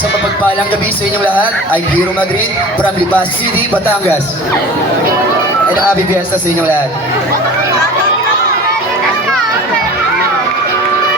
Isang mapagpalang gabi sa inyong lahat. I'm Hero Madrid from Lipas City, Batangas. And happy fiesta sa inyong lahat.